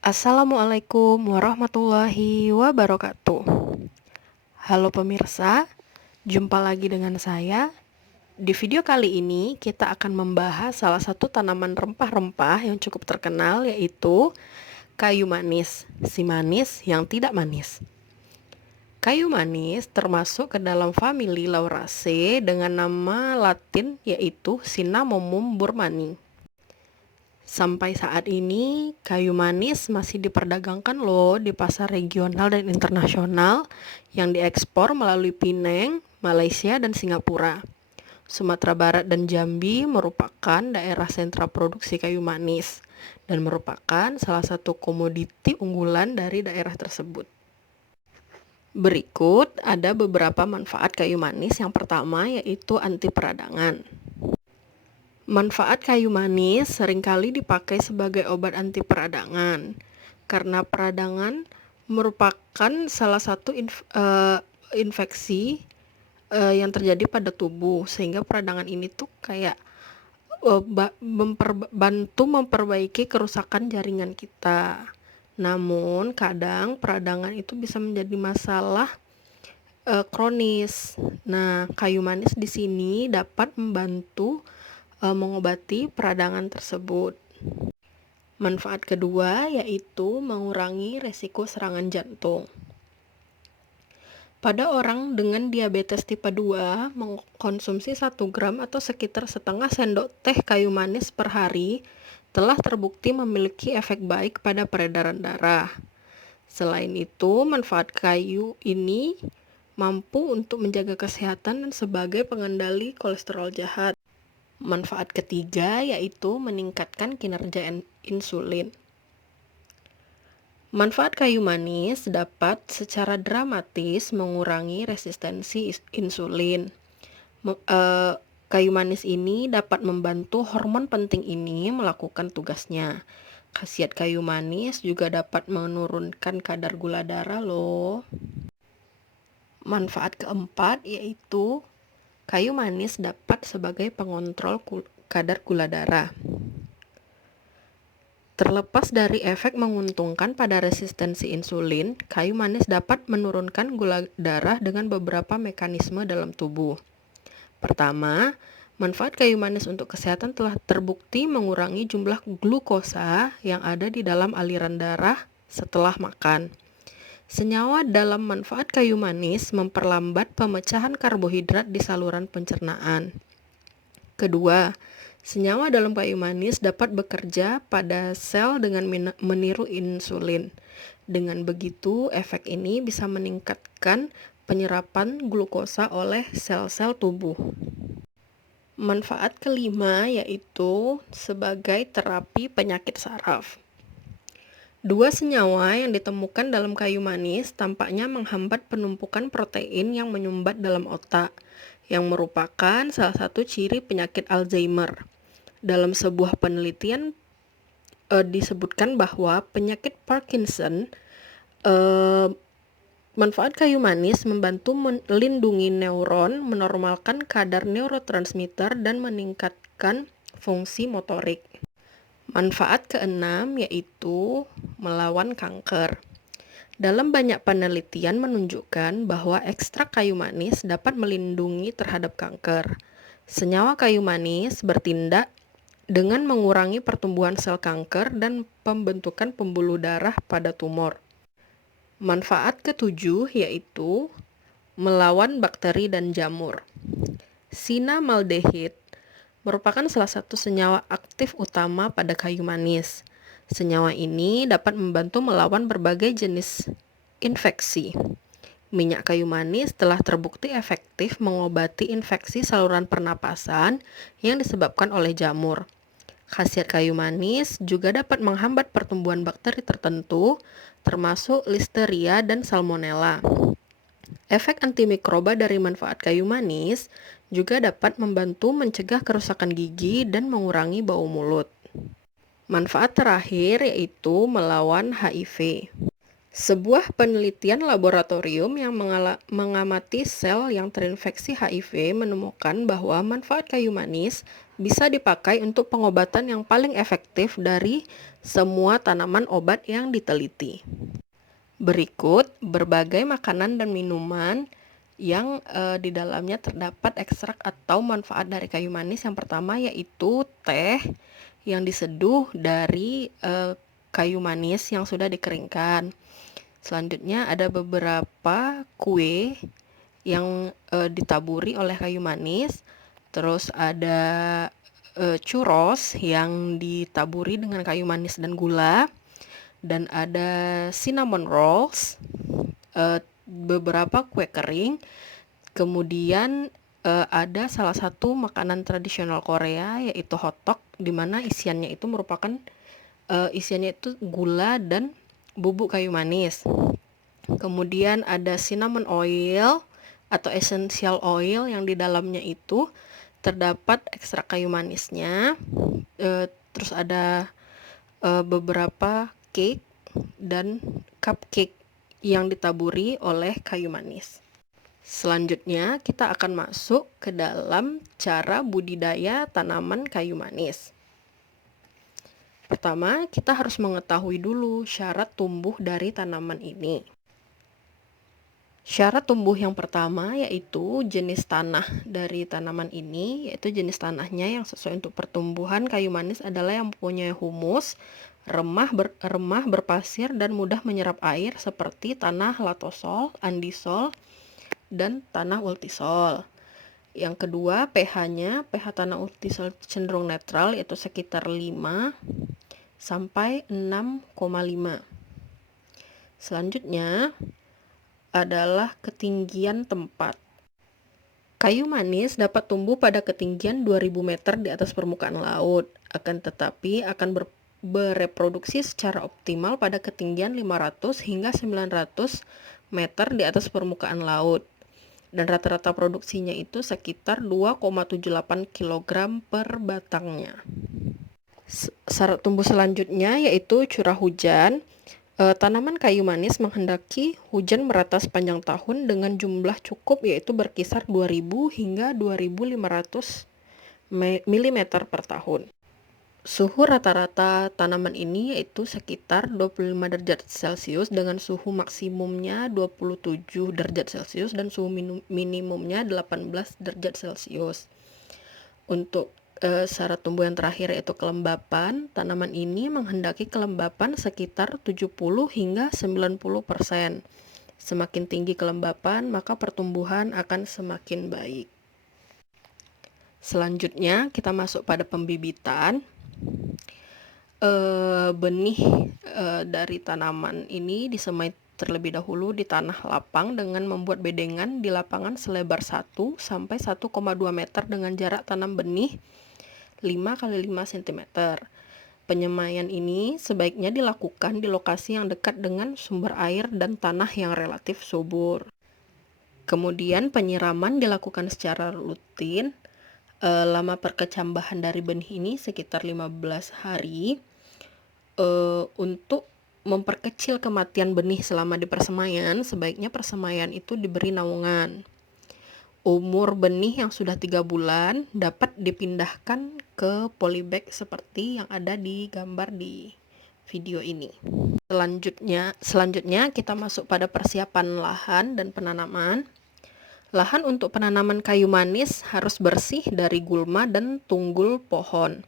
Assalamualaikum warahmatullahi wabarakatuh. Halo pemirsa, jumpa lagi dengan saya. Di video kali ini kita akan membahas salah satu tanaman rempah-rempah yang cukup terkenal, yaitu kayu manis, si manis yang tidak manis. Kayu manis termasuk ke dalam famili Lauraceae dengan nama latin yaitu Cinnamomum burmani. Sampai saat ini, kayu manis masih diperdagangkan loh di pasar regional dan internasional yang diekspor melalui Penang, Malaysia, dan Singapura. Sumatera Barat dan Jambi merupakan daerah sentra produksi kayu manis dan merupakan salah satu komoditi unggulan dari daerah tersebut. Berikut ada beberapa manfaat kayu manis. Yang pertama yaitu anti peradangan. Manfaat kayu manis seringkali dipakai sebagai obat anti peradangan karena peradangan merupakan salah satu infeksi yang terjadi pada tubuh, sehingga peradangan ini tuh kayak bantu memperbaiki kerusakan jaringan kita. Namun kadang peradangan itu bisa menjadi masalah kronis. Nah, kayu manis di sini dapat membantu mengobati peradangan tersebut. Manfaat kedua yaitu mengurangi resiko serangan jantung. Pada orang dengan diabetes tipe 2, mengkonsumsi 1 gram atau sekitar setengah sendok teh kayu manis per hari telah terbukti memiliki efek baik pada peredaran darah. Selain itu, manfaat kayu ini mampu untuk menjaga kesehatan dan sebagai pengendali kolesterol jahat. Manfaat ketiga yaitu meningkatkan kinerja insulin. Manfaat kayu manis dapat secara dramatis mengurangi resistensi insulin. Kayu manis ini dapat membantu hormon penting ini melakukan tugasnya. Khasiat kayu manis juga dapat menurunkan kadar gula darah loh. Manfaat keempat yaitu kayu manis dapat sebagai pengontrol kadar gula darah. Terlepas dari efek menguntungkan pada resistensi insulin, kayu manis dapat menurunkan gula darah dengan beberapa mekanisme dalam tubuh. Pertama, manfaat kayu manis untuk kesehatan telah terbukti mengurangi jumlah glukosa yang ada di dalam aliran darah setelah makan. Senyawa dalam manfaat kayu manis memperlambat pemecahan karbohidrat di saluran pencernaan. Kedua, senyawa dalam kayu manis dapat bekerja pada sel dengan meniru insulin. Dengan begitu, efek ini bisa meningkatkan penyerapan glukosa oleh sel-sel tubuh. Manfaat kelima yaitu sebagai terapi penyakit saraf. Dua senyawa yang ditemukan dalam kayu manis tampaknya menghambat penumpukan protein yang menyumbat dalam otak, yang merupakan salah satu ciri penyakit Alzheimer. Dalam sebuah penelitian disebutkan bahwa penyakit Parkinson, manfaat kayu manis membantu melindungi neuron, menormalkan kadar neurotransmitter, dan meningkatkan fungsi motorik. Manfaat keenam yaitu melawan kanker. Dalam banyak penelitian menunjukkan bahwa ekstrak kayu manis dapat melindungi terhadap kanker. Senyawa kayu manis bertindak dengan mengurangi pertumbuhan sel kanker dan pembentukan pembuluh darah pada tumor. Manfaat ketujuh yaitu melawan bakteri dan jamur. Cinnamaldehyde merupakan salah satu senyawa aktif utama pada kayu manis. Senyawa ini dapat membantu melawan berbagai jenis infeksi. Minyak kayu manis telah terbukti efektif mengobati infeksi saluran pernapasan yang disebabkan oleh jamur. Khasiat kayu manis juga dapat menghambat pertumbuhan bakteri tertentu, termasuk Listeria dan Salmonella. Efek antimikroba dari manfaat kayu manis juga dapat membantu mencegah kerusakan gigi dan mengurangi bau mulut. Manfaat terakhir yaitu melawan HIV. Sebuah penelitian laboratorium yang mengamati sel yang terinfeksi HIV menemukan bahwa manfaat kayu manis bisa dipakai untuk pengobatan yang paling efektif dari semua tanaman obat yang diteliti. Berikut berbagai makanan dan minuman yang di dalamnya terdapat ekstrak atau manfaat dari kayu manis. Yang pertama yaitu teh yang diseduh dari kayu manis yang sudah dikeringkan. Selanjutnya ada beberapa kue yang ditaburi oleh kayu manis. Terus ada churros yang ditaburi dengan kayu manis dan gula. Dan ada cinnamon rolls, beberapa kue kering. Kemudian ada salah satu makanan tradisional Korea yaitu hotdog, di mana isiannya itu merupakan gula dan bubuk kayu manis. Kemudian ada cinnamon oil atau essential oil yang di dalamnya itu terdapat ekstrak kayu manisnya. Terus ada beberapa cake dan cupcake yang ditaburi oleh kayu manis. Selanjutnya kita akan masuk ke dalam cara budidaya tanaman kayu manis. Pertama, kita harus mengetahui dulu syarat tumbuh dari tanaman ini. Syarat tumbuh yang pertama yaitu jenis tanah dari tanaman ini, yaitu jenis tanahnya yang sesuai untuk pertumbuhan kayu manis adalah yang mempunyai humus, remah berpasir dan mudah menyerap air seperti tanah latosol, andisol, dan tanah ultisol. Yang kedua, pH tanah ultisol cenderung netral, yaitu sekitar 5 sampai 6,5. Selanjutnya adalah ketinggian tempat. Kayu manis dapat tumbuh pada ketinggian 2000 meter di atas permukaan laut, akan tetapi akan bereproduksi secara optimal pada ketinggian 500 hingga 900 meter di atas permukaan laut. Dan rata-rata produksinya itu sekitar 2,78 kg per batangnya. Syarat tumbuh selanjutnya yaitu curah hujan. Tanaman kayu manis menghendaki hujan merata sepanjang tahun dengan jumlah cukup yaitu berkisar 2000 hingga 2500 mm per tahun. Suhu rata-rata tanaman ini yaitu sekitar 25 derajat Celcius dengan suhu maksimumnya 27 derajat Celcius dan suhu minimumnya 18 derajat Celcius. Untuk syarat tumbuh yang terakhir yaitu kelembapan. Tanaman ini menghendaki kelembapan sekitar 70 hingga 90%. Semakin tinggi kelembapan, maka pertumbuhan akan semakin baik. Selanjutnya, kita masuk pada pembibitan. Benih dari tanaman ini disemai terlebih dahulu di tanah lapang dengan membuat bedengan di lapangan selebar 1 sampai 1,2 meter dengan jarak tanam benih 5 x 5 cm. Penyemaian ini sebaiknya dilakukan di lokasi yang dekat dengan sumber air dan tanah yang relatif subur. Kemudian penyiraman dilakukan secara rutin. Lama perkecambahan dari benih ini sekitar 15 hari. Untuk memperkecil kematian benih selama di persemaian, sebaiknya persemaian itu diberi naungan. Umur benih yang sudah 3 bulan dapat dipindahkan ke polybag seperti yang ada di gambar di video ini. Selanjutnya kita masuk pada persiapan lahan dan penanaman. Lahan untuk penanaman kayu manis harus bersih dari gulma dan tunggul pohon.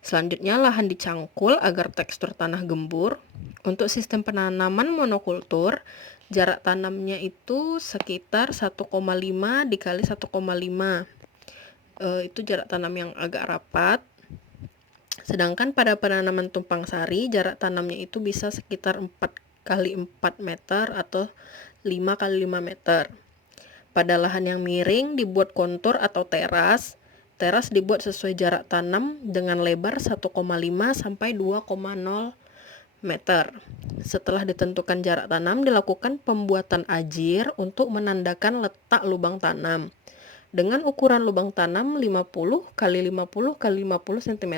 Selanjutnya lahan dicangkul agar tekstur tanah gembur. Untuk sistem penanaman monokultur, jarak tanamnya itu sekitar 1,5 dikali 1,5. Itu jarak tanam yang agak rapat. Sedangkan pada penanaman tumpang sari, jarak tanamnya itu bisa sekitar 4 kali 4 meter atau 5 kali 5 meter. Pada lahan yang miring dibuat kontur atau teras. Teras dibuat sesuai jarak tanam dengan lebar 1,5 sampai 2,0 meter. Setelah ditentukan jarak tanam, dilakukan pembuatan ajir untuk menandakan letak lubang tanam. Dengan ukuran lubang tanam 50 x 50 x 50 cm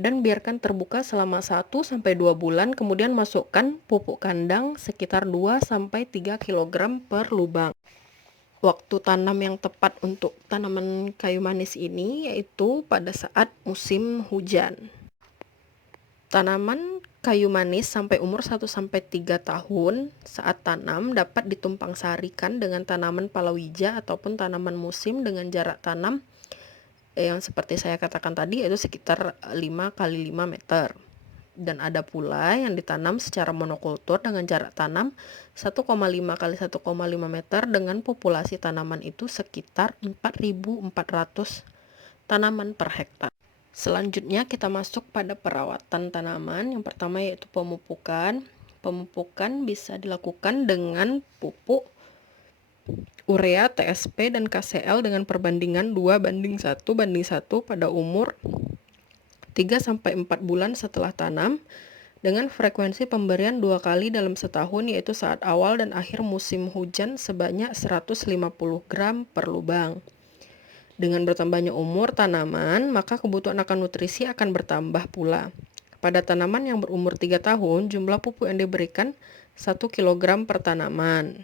dan biarkan terbuka selama 1 sampai 2 bulan, kemudian masukkan pupuk kandang sekitar 2 sampai 3 kg per lubang. Waktu tanam yang tepat untuk tanaman kayu manis ini yaitu pada saat musim hujan. Tanaman kayu manis sampai umur 1-3 tahun saat tanam dapat ditumpang sarikan dengan tanaman palawija ataupun tanaman musim dengan jarak tanam yang seperti saya katakan tadi yaitu sekitar 5 x 5 meter. Dan ada pula yang ditanam secara monokultur dengan jarak tanam 1,5 x 1,5 meter dengan populasi tanaman itu sekitar 4.400 tanaman per hektar. Selanjutnya kita masuk pada perawatan tanaman. Yang pertama yaitu pemupukan. Pemupukan bisa dilakukan dengan pupuk urea, TSP, dan KCl dengan perbandingan 2:1:1 pada umur 3-4 bulan setelah tanam dengan frekuensi pemberian 2 kali dalam setahun yaitu saat awal dan akhir musim hujan sebanyak 150 gram per lubang. Dengan bertambahnya umur tanaman, maka kebutuhan akan nutrisi akan bertambah pula. Pada tanaman yang berumur 3 tahun, jumlah pupuk yang diberikan 1 kg per tanaman.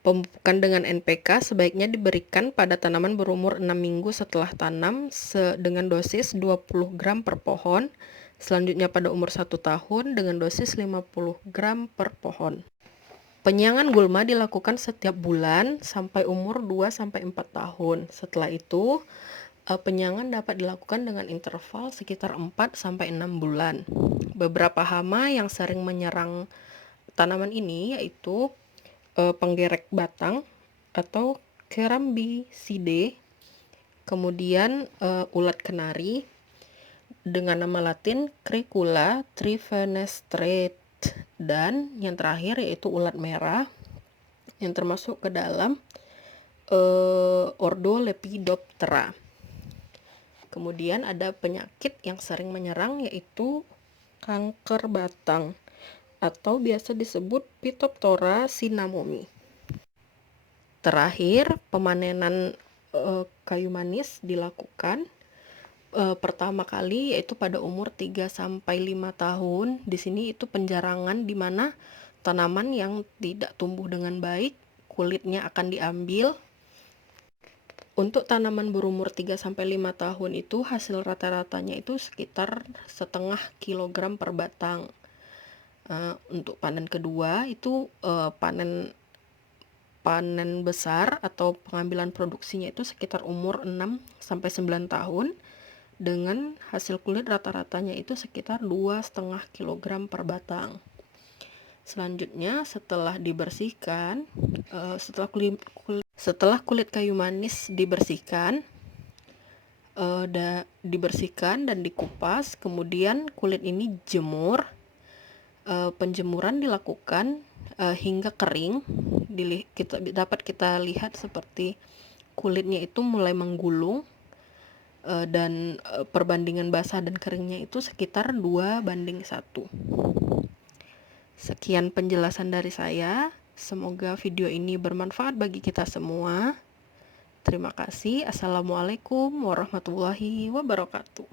Pemupukan dengan NPK sebaiknya diberikan pada tanaman berumur 6 minggu setelah tanam dengan dosis 20 gram per pohon. Selanjutnya pada umur 1 tahun dengan dosis 50 gram per pohon. Penyiangan gulma dilakukan setiap bulan sampai umur 2-4 tahun. Setelah itu, penyiangan dapat dilakukan dengan interval sekitar 4-6 bulan. Beberapa hama yang sering menyerang tanaman ini yaitu penggerek batang atau Kerambisidae, kemudian ulat kenari dengan nama latin Cricula trifenestrate, dan yang terakhir yaitu ulat merah yang termasuk ke dalam ordo Lepidoptera. Kemudian ada penyakit yang sering menyerang yaitu kanker batang atau biasa disebut Phytophthora cinnamomi. Terakhir, pemanenan kayu manis dilakukan pertama kali yaitu pada umur 3-5 tahun. Di sini itu penjarangan di mana tanaman yang tidak tumbuh dengan baik, kulitnya akan diambil. Untuk tanaman berumur 3-5 tahun itu hasil rata-ratanya itu sekitar 0,5 kilogram per batang. Untuk panen kedua itu panen besar atau pengambilan produksinya itu sekitar umur 6-9 tahun dengan hasil kulit rata-ratanya itu sekitar 2,5 kilogram per batang. Selanjutnya setelah dibersihkan, setelah kulit kayu manis dibersihkan dan dikupas, kemudian kulit ini jemur. Penjemuran dilakukan hingga kering. Dapat kita lihat seperti kulitnya itu mulai menggulung dan perbandingan basah dan keringnya itu sekitar 2:1. Sekian penjelasan dari saya. Semoga video ini bermanfaat bagi kita semua. Terima kasih. Assalamualaikum warahmatullahi wabarakatuh.